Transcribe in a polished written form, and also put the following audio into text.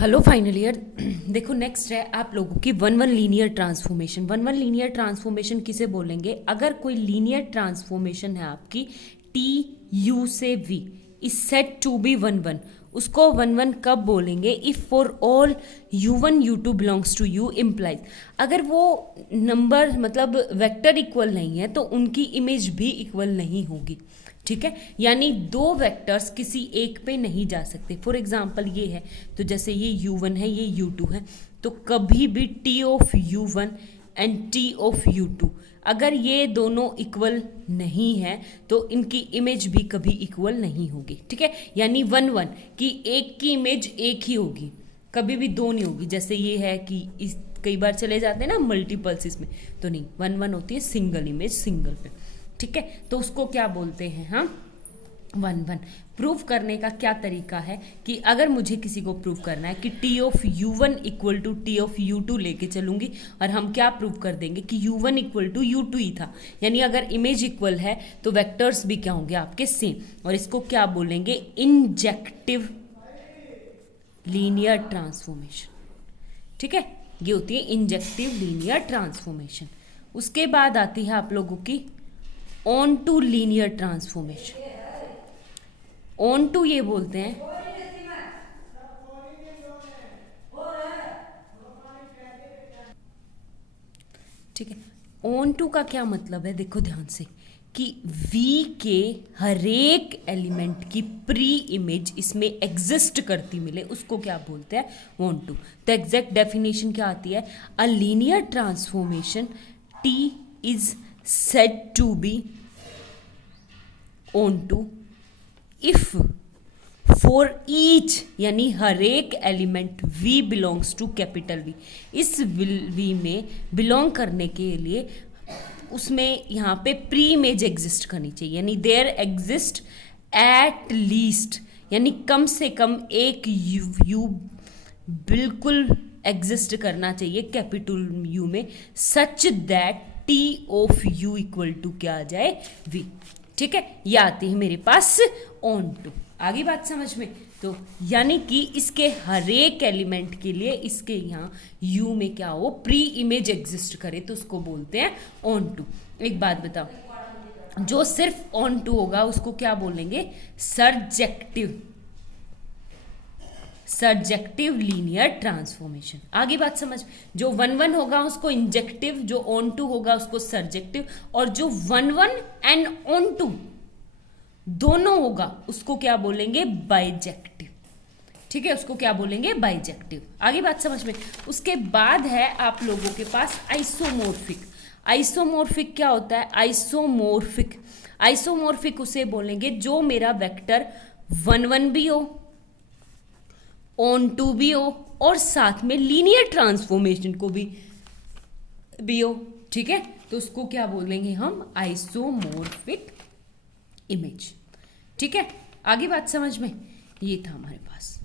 Hello final year. देखो next है आप लोगों की one one linear transformation. One one linear transformation किसे बोलेंगे? अगर कोई लीनियर ट्रांसफॉर्मेशन है आपकी टी यू से V is said to be one one, उसको वन वन कब बोलेंगे? If for all U one U two belongs to U implies, अगर वो नंबर मतलब वेक्टर इक्वल नहीं है तो उनकी इमेज भी इक्वल नहीं होगी। ठीक है, यानी दो वेक्टर्स किसी एक पे नहीं जा सकते। फॉर एग्जाम्पल ये है, तो जैसे ये u1 है, ये u2 है, तो कभी भी t of u1 and t of u2 अगर ये दोनों इक्वल नहीं है तो इनकी इमेज भी कभी इक्वल नहीं होगी। ठीक है, यानी वन वन कि एक की इमेज एक ही होगी, कभी भी दो नहीं होगी। जैसे ये है कि इस कई बार चले जाते हैं ना मल्टीपल्स इसमें, तो नहीं, वन वन होती है सिंगल इमेज सिंगल पे। ठीक है, तो उसको क्या बोलते हैं हम? One one. प्रूव करने का क्या तरीका है कि अगर मुझे किसी को प्रूव करना है कि T of U one equal to T of U two लेके चलूंगी और हम क्या प्रूव कर देंगे कि U one equal to U two ही था, यानी अगर इमेज इक्वल है तो वेक्टर्स भी क्या होंगे आपके सेम, और इसको क्या बोलेंगे? Injective linear transformation. ठीक है, ये होती है इंजेक्टिव लीनियर ट्रांसफॉर्मेशन। उसके बाद आती है आप लोगों की onto linear transformation. Onto ये बोलते हैं, ठीक है, ऑन टू का क्या मतलब है? देखो ध्यान से कि V के हरेक एलिमेंट की प्री इमेज इसमें एग्जिस्ट करती मिले, उसको क्या बोलते हैं? Onto. तो एग्जैक्ट डेफिनेशन क्या आती है? A linear transformation T is said to be onto if for each, यानी हर एक element V belongs to capital V। इस V में बिलोंग करने के लिए उसमें यहाँ पे प्री इमेज एग्जिस्ट करनी चाहिए, यानी देयर एग्जिस्ट एट लीस्ट, यानी कम से कम एक यू बिल्कुल एग्जिस्ट करना चाहिए कैपिटल U में, such that T of U equal to क्या आ जाए? V। ठीक है, ये आती है मेरे पास ऑन टू। आगे बात समझ में? तो यानी कि इसके हर एक एलिमेंट के लिए इसके यहाँ U में क्या हो? प्री इमेज एग्जिस्ट करे तो उसको बोलते हैं ऑन टू। एक बात बताओ, जो सिर्फ ऑन टू होगा उसको क्या बोलेंगे? Surjective, surjective linear transformation. आगे बात समझ? जो वन वन होगा उसको इंजेक्टिव, जो ऑन टू होगा उसको सर्जेक्टिव, और जो one one and onto दोनों होगा उसको क्या बोलेंगे? बाइजेक्टिव। ठीक है, उसको क्या बोलेंगे? बाइजेक्टिव। आगे बात समझ में? उसके बाद है आप लोगों के पास आइसोमोर्फिक। आइसोमोर्फिक क्या होता है? आइसोमोर्फिक, आइसोमोर्फिक उसे बोलेंगे जो मेरा वेक्टर वन वन भी हो, ऑन टू भी हो, और साथ में लीनियर ट्रांसफॉर्मेशन को भी हो। ठीक है, तो उसको क्या बोलेंगे हम? Isomorphic image. ठीक है, आगे बात समझ में? ये था हमारे पास।